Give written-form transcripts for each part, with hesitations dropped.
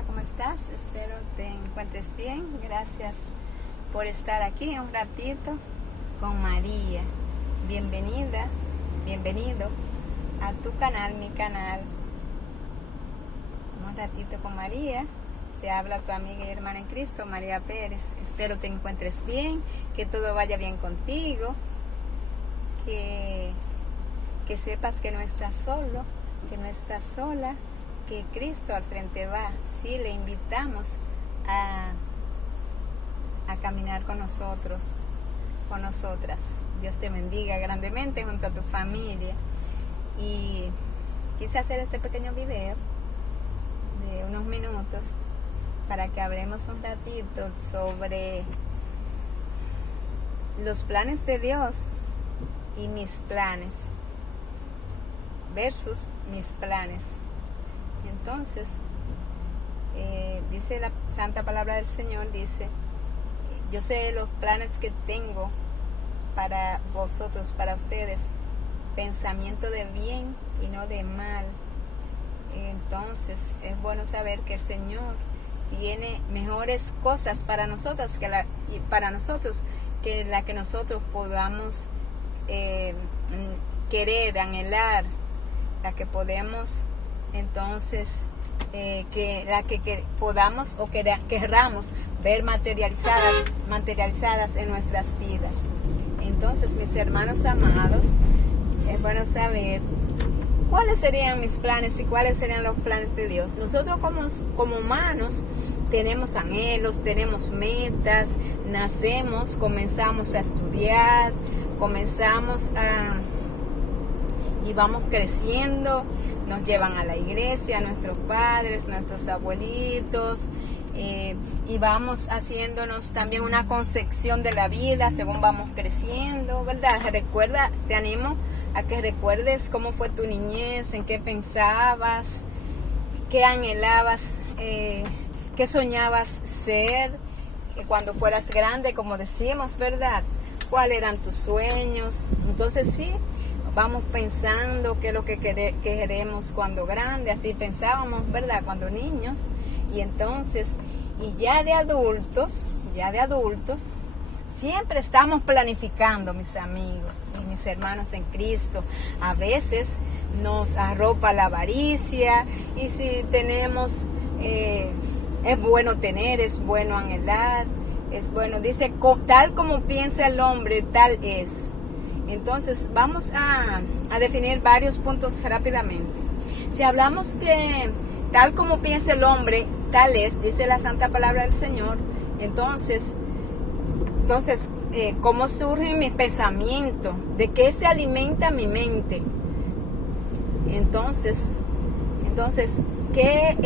Hola, ¿cómo estás? Espero te encuentres bien. Gracias por estar aquí un ratito con María. Bienvenida, bienvenido a tu canal, mi canal. Un ratito con María. Te habla tu amiga y hermana en Cristo, María Pérez. Espero te encuentres bien, que todo vaya bien contigo, que sepas que no estás solo, que no estás sola, que Cristo al frente va. Sí, le invitamos a caminar con nosotros, con nosotras. Dios te bendiga grandemente junto a tu familia. Y quise hacer este pequeño video de unos minutos para que hablemos un ratito sobre los planes de Dios y mis planes versus mis planes. Entonces, dice la santa palabra del Señor, dice: yo sé los planes que tengo para vosotros, para ustedes, pensamiento de bien y no de mal. Entonces, es bueno saber que el Señor tiene mejores cosas para nosotras que la que nosotros podamos querer, anhelar, la que podemos entonces que podamos o querramos ver materializadas en nuestras vidas. Entonces, mis hermanos amados, es bueno saber cuáles serían mis planes y cuáles serían los planes de Dios. Nosotros como humanos tenemos anhelos, tenemos metas, nacemos, comenzamos a estudiar, y vamos creciendo, nos llevan a la iglesia, nuestros padres, nuestros abuelitos, y vamos haciéndonos también una concepción de la vida según vamos creciendo, ¿verdad? Te animo a que recuerdes cómo fue tu niñez, en qué pensabas, qué anhelabas, qué soñabas ser cuando fueras grande, como decimos, ¿verdad? ¿Cuáles eran tus sueños? Entonces sí, vamos pensando qué es lo que queremos cuando grande, así pensábamos, ¿verdad? Cuando niños. Y entonces, ya de adultos, siempre estamos planificando, mis amigos y mis hermanos en Cristo. A veces nos arropa la avaricia, y si tenemos, es bueno tener, es bueno anhelar, es bueno, dice, tal como piensa el hombre, tal es. Entonces vamos a definir varios puntos rápidamente. Si hablamos que tal como piensa el hombre, tal es, dice la santa palabra del Señor, entonces ¿cómo surgen mis pensamientos? ¿De qué se alimenta mi mente? Entonces, ¿qué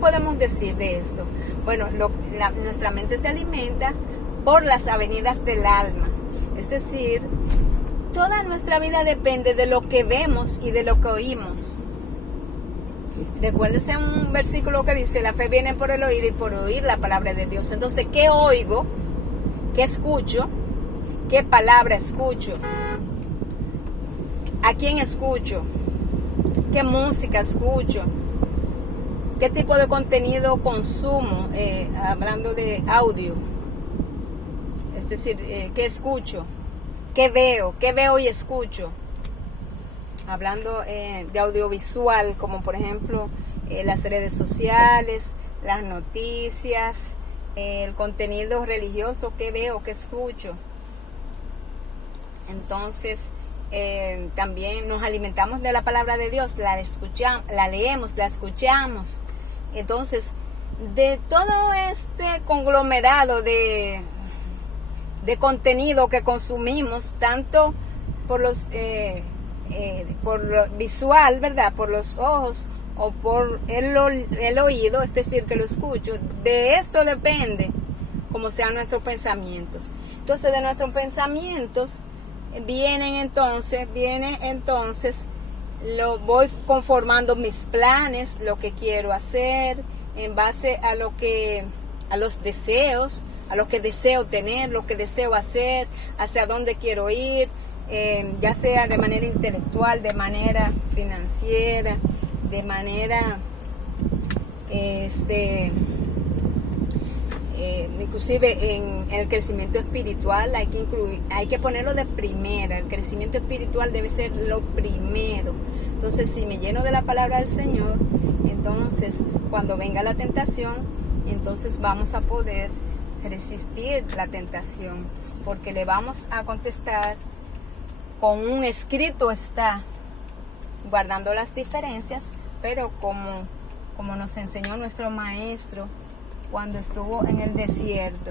podemos decir de esto? Bueno, nuestra mente se alimenta por las avenidas del alma. Es decir, toda nuestra vida depende de lo que vemos y de lo que oímos. Recuérdense un versículo que dice: la fe viene por el oír y por oír la palabra de Dios. Entonces, ¿qué oigo? ¿Qué escucho? ¿Qué palabra escucho? ¿A quién escucho? ¿Qué música escucho? ¿Qué tipo de contenido consumo? Hablando de audio. Es decir, ¿qué escucho? ¿Qué veo? ¿Qué veo y escucho? Hablando de audiovisual, como por ejemplo las redes sociales, las noticias, el contenido religioso, ¿qué veo? ¿Qué escucho? Entonces, también nos alimentamos de la palabra de Dios, la leemos, la escuchamos. Entonces, de todo este conglomerado de contenido que consumimos, tanto por lo visual, ¿verdad? Por los ojos o por el oído, es decir, que lo escucho. De esto depende cómo sean nuestros pensamientos. Entonces, de nuestros pensamientos viene entonces, lo voy conformando mis planes, lo que quiero hacer, en base a los deseos, a lo que deseo tener, lo que deseo hacer, hacia dónde quiero ir, ya sea de manera intelectual, de manera financiera, de manera inclusive en el crecimiento espiritual hay que ponerlo de primera. El crecimiento espiritual debe ser lo primero. Entonces, si me lleno de la palabra del Señor, entonces cuando venga la tentación, entonces vamos a poder resistir la tentación, porque le vamos a contestar con un escrito está, guardando las diferencias, pero como nos enseñó nuestro maestro cuando estuvo en el desierto.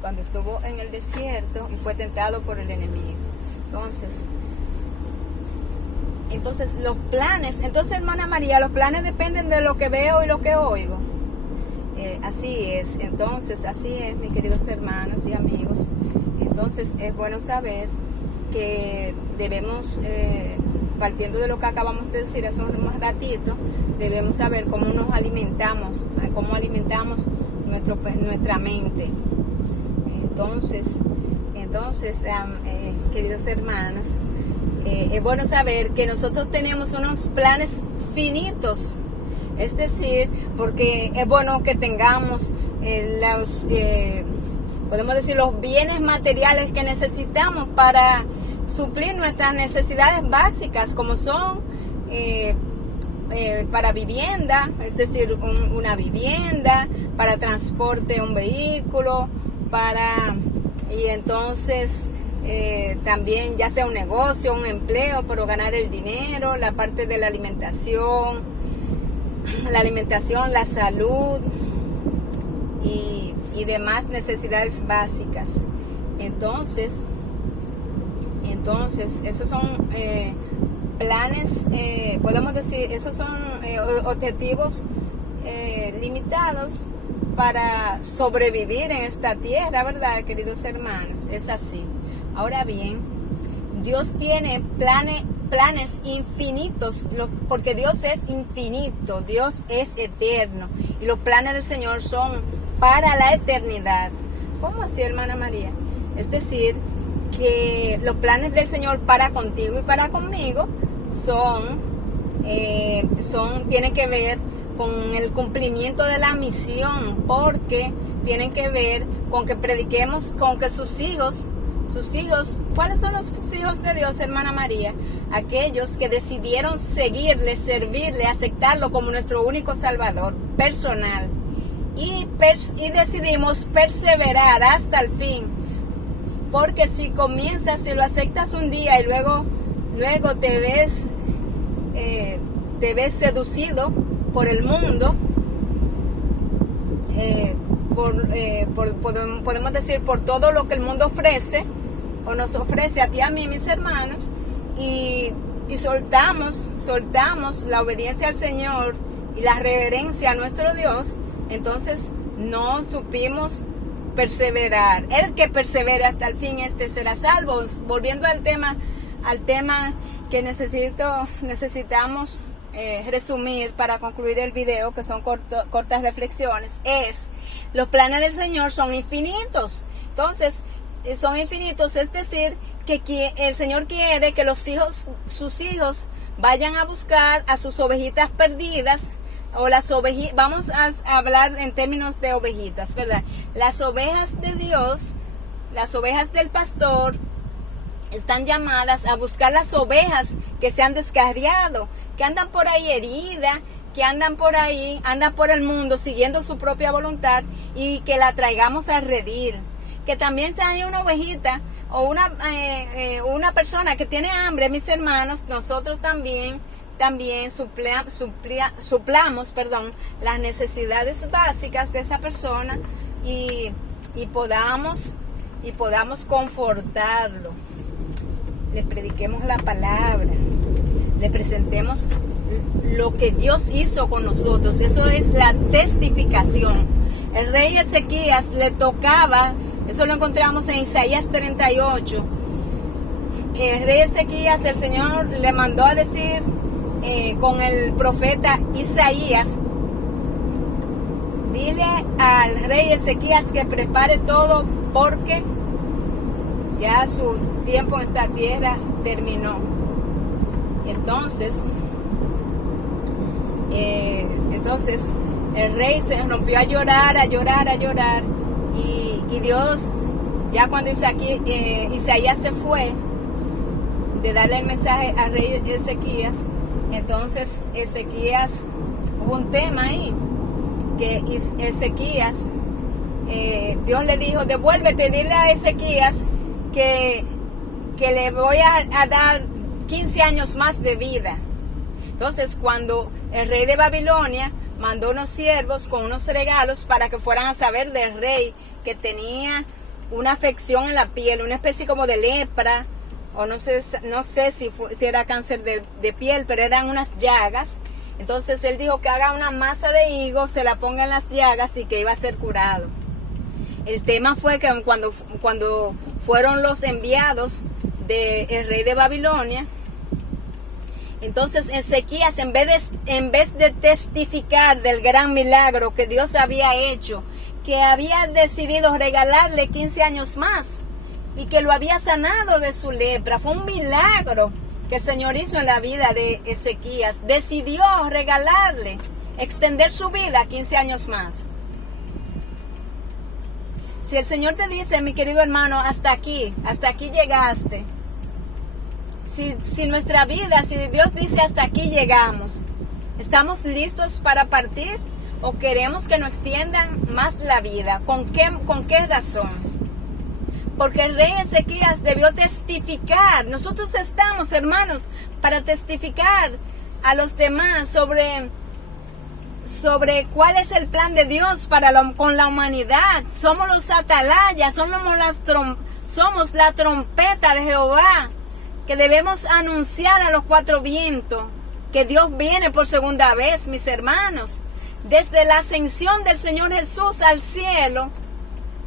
Cuando estuvo en el desierto y fue tentado por el enemigo. Entonces los planes, hermana María, los planes dependen de lo que veo y lo que oigo. Así es, mis queridos hermanos y amigos. Entonces es bueno saber que debemos, partiendo de lo que acabamos de decir hace un ratito, debemos saber cómo nos alimentamos, cómo alimentamos nuestra mente. Entonces, queridos hermanos, es bueno saber que nosotros tenemos unos planes finitos, es decir, porque es bueno que tengamos podemos decir, los bienes materiales que necesitamos para suplir nuestras necesidades básicas, como son para vivienda, es decir, una vivienda, para transporte, un vehículo, y entonces también ya sea un negocio, un empleo, pero ganar el dinero, la parte de la alimentación, la salud y demás necesidades básicas. Entonces esos son planes, podemos decir, esos son objetivos limitados para sobrevivir en esta tierra, ¿verdad, queridos hermanos? Es así. Ahora bien, Dios tiene planes infinitos, porque Dios es infinito, Dios es eterno, y los planes del Señor son para la eternidad. ¿Cómo así, hermana María? Es decir, que los planes del Señor para contigo y para conmigo tienen que ver con el cumplimiento de la misión, porque tienen que ver con que prediquemos, con que sus hijos, ¿cuáles son los hijos de Dios, hermana María? Aquellos que decidieron seguirle, servirle, aceptarlo como nuestro único Salvador personal, y decidimos perseverar hasta el fin, porque si lo aceptas un día y luego te ves seducido por el mundo, podemos decir por todo lo que el mundo ofrece o nos ofrece a ti, a mí, mis hermanos, y soltamos la obediencia al Señor y la reverencia a nuestro Dios, entonces no supimos perseverar. El que persevera hasta el fin, será salvo. Volviendo al tema que necesitamos resumir para concluir el video, que son cortas reflexiones, los planes del Señor son infinitos. Entonces, son infinitos, es decir, que el Señor quiere que sus hijos vayan a buscar a sus ovejitas perdidas, o vamos a hablar en términos de ovejitas, ¿verdad? Las ovejas de Dios, las ovejas del pastor, están llamadas a buscar las ovejas que se han descarriado, que andan por ahí heridas, que andan por el mundo siguiendo su propia voluntad, y que la traigamos a redil. Que también si hay una ovejita o una persona que tiene hambre, mis hermanos, nosotros también suplamos las necesidades básicas de esa persona y podamos confortarlo. Le prediquemos la palabra, le presentemos lo que Dios hizo con nosotros. Eso es la testificación. El rey Ezequías le tocaba, eso lo encontramos en Isaías 38. El rey Ezequías, el Señor le mandó a decir con el profeta Isaías: dile al rey Ezequías que prepare todo, porque ya su tiempo en esta tierra terminó. Entonces, entonces el rey se rompió a llorar, y Dios, ya cuando Isaías se fue de darle el mensaje al rey Ezequías, entonces Ezequías, hubo un tema ahí, que Ezequías, Dios le dijo, devuélvete, dile a Ezequías que le voy a dar 15 años más de vida. Entonces, cuando el rey de Babilonia mandó unos siervos con unos regalos para que fueran a saber del rey que tenía una afección en la piel, una especie como de lepra, o no sé si era cáncer de piel, pero eran unas llagas. Entonces él dijo que haga una masa de higo, se la ponga en las llagas y que iba a ser curado. El tema fue que cuando fueron los enviados del rey de Babilonia, entonces Ezequías, en vez de testificar del gran milagro que Dios había hecho, que había decidido regalarle 15 años más y que lo había sanado de su lepra, fue un milagro que el Señor hizo en la vida de Ezequías, decidió regalarle, extender su vida 15 años más. Si el Señor te dice, mi querido hermano, hasta aquí llegaste. Si nuestra vida, si Dios dice hasta aquí llegamos, ¿estamos listos para partir o queremos que nos extiendan más la vida? ¿Con qué razón? Porque el rey Ezequías debió testificar. Nosotros estamos, hermanos, para testificar a los demás sobre cuál es el plan de Dios con la humanidad. Somos los atalayas, somos la trompeta de Jehová, que debemos anunciar a los cuatro vientos que Dios viene por segunda vez, mis hermanos. Desde la ascensión del Señor Jesús al cielo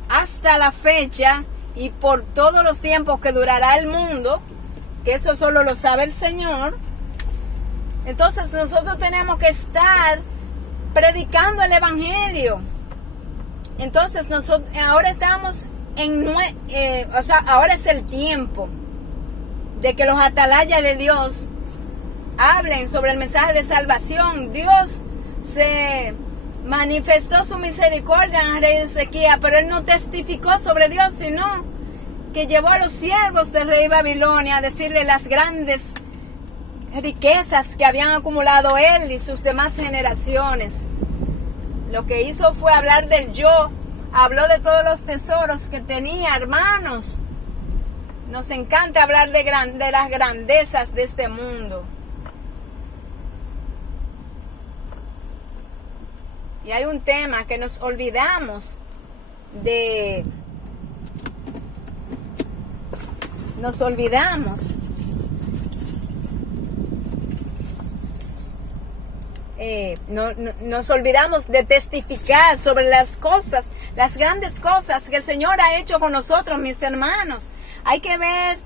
hasta la fecha y por todos los tiempos que durará el mundo, que eso solo lo sabe el Señor. Entonces nosotros tenemos que estar predicando el Evangelio. Entonces nosotros ahora estamos ahora es el tiempo de que los atalayas de Dios hablen sobre el mensaje de salvación. Dios se manifestó su misericordia en el rey Ezequías, pero él no testificó sobre Dios, sino que llevó a los siervos del rey Babilonia a decirle las grandes riquezas que habían acumulado él y sus demás generaciones. Lo que hizo fue hablar del yo, habló de todos los tesoros que tenía, hermanos. Nos encanta hablar de las grandezas de este mundo. Y hay un tema que nos olvidamos de... Nos olvidamos de testificar sobre las cosas, las grandes cosas que el Señor ha hecho con nosotros, mis hermanos. Hay que ver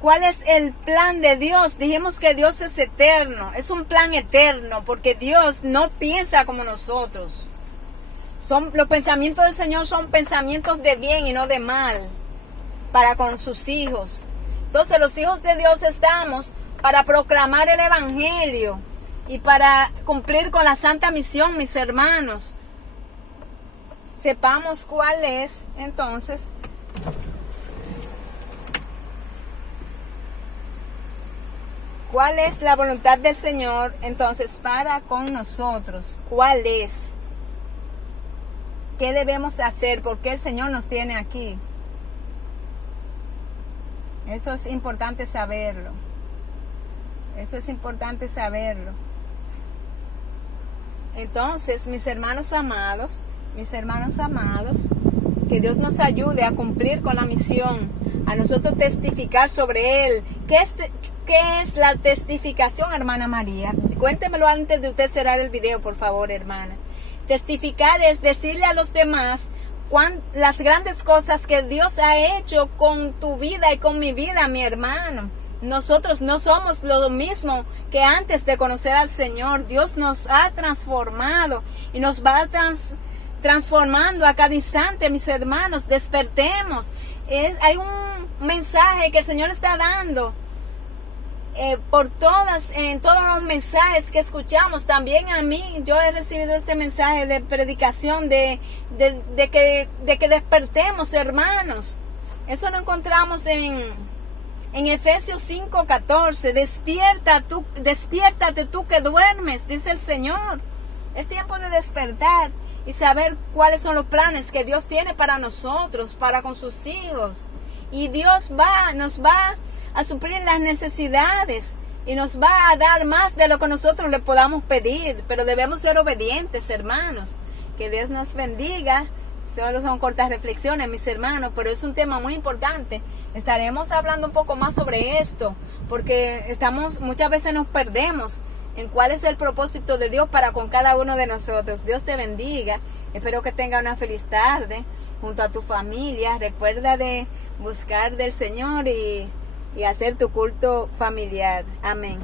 cuál es el plan de Dios. Dijimos que Dios es eterno, es un plan eterno, porque Dios no piensa como nosotros. Los pensamientos del Señor son pensamientos de bien y no de mal para con sus hijos. Entonces los hijos de Dios estamos para proclamar el Evangelio y para cumplir con la santa misión, mis hermanos. Sepamos cuál es, entonces, cuál es la voluntad del Señor, entonces, para con nosotros. ¿Cuál es? ¿Qué debemos hacer? ¿Por qué el Señor nos tiene aquí? Esto es importante saberlo. Esto es importante saberlo. Entonces, mis hermanos amados, que Dios nos ayude a cumplir con la misión, a nosotros testificar sobre Él. ¿Qué es la testificación, hermana María? Cuéntemelo antes de usted cerrar el video, por favor, hermana. Testificar es decirle a los demás las grandes cosas que Dios ha hecho con tu vida y con mi vida, mi hermano. Nosotros no somos lo mismo que antes de conocer al Señor. Dios nos ha transformado y nos va transformando a cada instante, mis hermanos. Despertemos. Hay un mensaje que el Señor está dando en todos los mensajes que escuchamos. También a mí, yo he recibido este mensaje de predicación de que despertemos, hermanos. Eso lo encontramos en Efesios 5:14. Despiértate tú que duermes, dice el Señor. Es tiempo de despertar y saber cuáles son los planes que Dios tiene para nosotros, para con sus hijos. Y Dios nos va a suplir las necesidades y nos va a dar más de lo que nosotros le podamos pedir, pero debemos ser obedientes, hermanos. Que Dios nos bendiga. Solo son cortas reflexiones, mis hermanos, pero es un tema muy importante. Estaremos hablando un poco más sobre esto, porque muchas veces nos perdemos en cuál es el propósito de Dios para con cada uno de nosotros. Dios te bendiga. Espero que tenga una feliz tarde junto a tu familia. Recuerda de buscar del Señor y hacer tu culto familiar. Amén.